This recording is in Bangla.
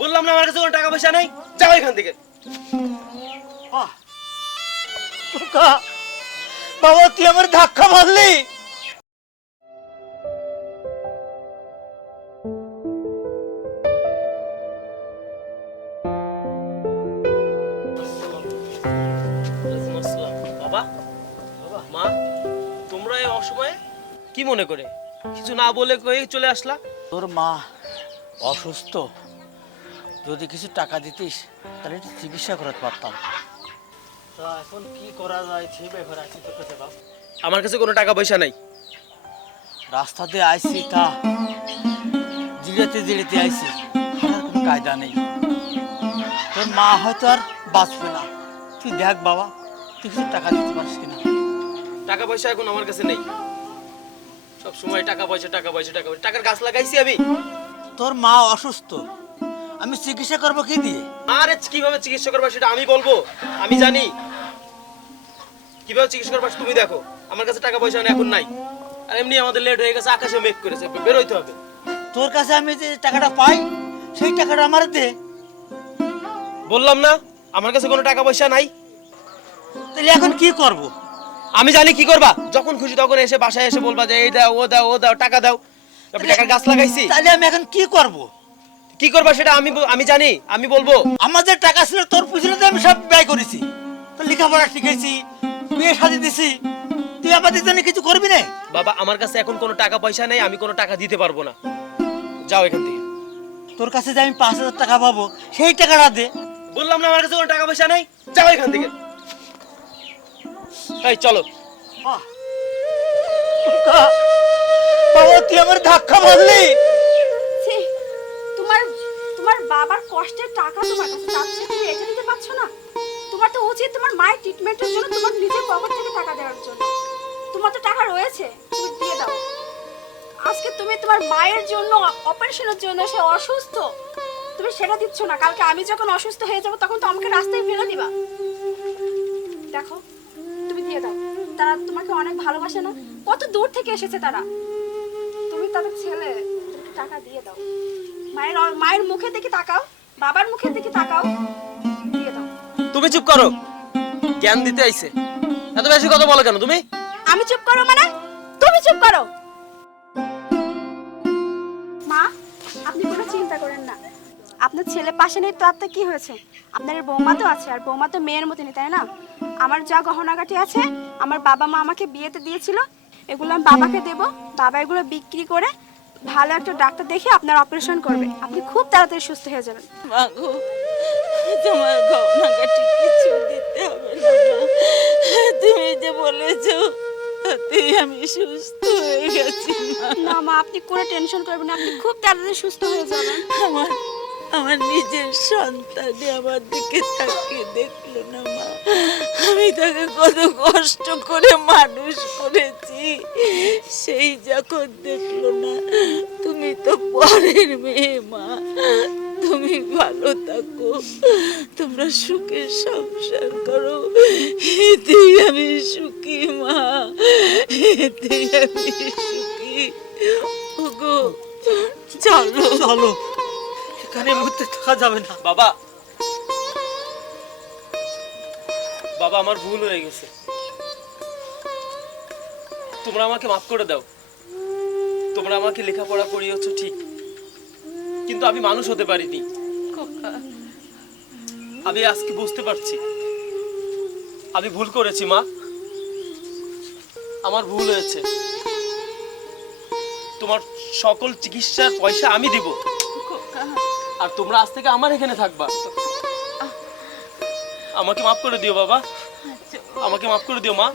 বললাম না আমার কাছে কোনো টাকা পয়সা নাই, যাও এখান থেকে। বাবা তুই আমার ধাক্কা মারলি। বাবা, মা, তোমরা এই অসময়ে কি মনে করে কিছু না বলে কয়ে চলে আসলা? তোর মা অসুস্থ, যদি কিছু টাকা দিতিস তাহলে একটু চিকিৎসা করাতে পারতাম। তা এখন কি করা যায় সেই ব্যাপারে আছি তোর কাছে বাপ। আমার কাছে কোনো টাকা পয়সা নাই। রাস্তা দিয়ে আইসি তা জিরেতে জিরেতে আইসি, হারার কোনো কায়দা নেই। তোর মা হয়তো আর বাঁচবে না, তুই দেখ বাবা তুই কিছু টাকা দিতে পারিস কিনা। টাকা পয়সা এখন আমার কাছে নেই, সব সময় টাকা পয়সা টাকা পয়সা টাকা পয়সা। টাকার গাছ লাগাইছি আমি। তোর মা অসুস্থ, আমি চিকিৎসা করবো কি দিয়ে? আরে কিভাবে চিকিৎসা করবা সেটা আমি বলবো, আমি জানি কিভাবে চিকিৎসা করবা তুমি দেখো। আমার কাছে টাকা পয়সা এখন নাই, আর এমনি আমাদের লেট হয়ে গেছে, আকাশে মেঘ করেছে, বেরোইতে হবে। তোর কাছে আমি যে টাকাটা পাই সেই টাকাটা আমার দে। বললাম না আমার কাছে কোনো টাকা পয়সা নাই। তাহলে এখন কি করব? আমি জানি কি করবা, যখন খুশি তখন এসে বাসায় এসে বলবা যে এই দাও ও দাও ও দাও, টাকা দাও। আমি টাকার গাছ লাগাইছি। তাহলে আমি এখন কি করব? কি করবা সেটা আমি জানি, আমি বলবো। আমাদের টাকা ছিল তোর পিছনে আমি সব ব্যয় করেছি, তো লেখাপড়া শিখেছি, বিয়ে শাদী দিছি, তুই আমাদের জন্য কিছু করবি না? বাবা আমার কাছে এখন কোনো টাকা পয়সা নেই, আমি কোনো টাকা দিতে পারবো না, যাও এখান থেকে। তোর কাছে যে আমি 5,000 টাকা পাবো সেই টাকাটা দে। বললাম না আমার কাছে কোনো টাকা পয়সা নেই, যাও এখান থেকে। এই চলো। বাবা তুই আমার ধাক্কা মারলি। ছি, তোমার বাবার কষ্টের টাকা তোমার কাছে চাচ্ছে, তুমি এটা দিতে পারছো না? তোমার তো উচিত তোমার মায়ের ট্রিটমেন্টের জন্য তোমার নিজের পকেট থেকে টাকা দেওয়ার জন্য। তোমার তো টাকা রয়েছে, তুমি দিয়ে দাও। আজকে তুমি তোমার মায়ের জন্য অপারেশনের জন্য, সে অসুস্থ, তুমি সেটা দিচ্ছ না। কালকে আমি যখন অসুস্থ হয়ে যাব তখন তো আমাকে রাস্তায় ফেলে দিবা। দেখো তুমি দিয়ে দাও, তারা তোমাকে অনেক ভালোবাসে না? কত দূর থেকে এসেছে তারা, তুমি তাদের ছেলে, তুমি টাকা দিয়ে দাও। মায়ের মুখের দিকে তাকাও, বাবার মুখের দিকে তাকাও, দিয়ে দাও। তুমি চুপ করো, জ্ঞান দিতে আইছে, এত বেশি কথা বলো কেন তুমি? আমি চুপ করো মানে? তুমি চুপ করো। মা, আপনি কোনো চিন্তা করেন না, আপনার ছেলে পাশে নেই তো আপনার কি হয়েছে? আপনার বৌমা তো আছে, আর বৌমা তো মেয়ের মতনই, তাই না? আমার যা গহনাগাটি আছে আমার বাবা মা আমাকে বিয়েতে দিয়েছিল, এগুলো আমি বাবাকে দেব। বাবা এগুলো বিক্রি করে ভালো একটা ডাক্তার দেখে আপনার অপারেশন করবে, আপনি খুব তাড়াতাড়ি সুস্থ হয়ে যাবেন। মাগো তোমার গহনাগাটি কিছু দিতে হবে না মা। তুমি যে বলেছো তাতেই আমি সুস্থ হয়ে গেছি মা। না মা, আপনি কোনো টেনশন করবেন না, আপনি খুব তাড়াতাড়ি সুস্থ হয়ে যাবেন। আমার নিজের সন্তানে আমার দিকে তাকিয়ে দেখলো না মা। আমি তাকে কত কষ্ট করে মানুষ করেছি, সেই যখন দেখলো না। তুমি তো পরের মেয়ে মা, তুমি ভালো থাকো, তোমরা সুখে সংসার করো, এতেই আমি সুখী মা, এতেই আমি সুখী। ওগো চলো চলো, এখানে মুহূর্তে থাকা যাবে না। বাবা, বাবা আমার ভুল হয়ে গেছে, তোমরা আমাকে মাফ করে দাও। তোমরা আমাকে লেখাপড়া করিয়েছো ঠিক, কিন্তু আমি মানুষ হতে পারিনি। আমি আজকে বুঝতে পারছি আমি ভুল করেছি মা, আমার ভুল হয়েছে। তোমার সকল চিকিৎসার পয়সা আমি দিব, আর তোমরা আজ থেকে আমার এখানে থাকবা। আমাকে মাফ করে দিও বাবা, আমাকে মাফ করে দিও মা।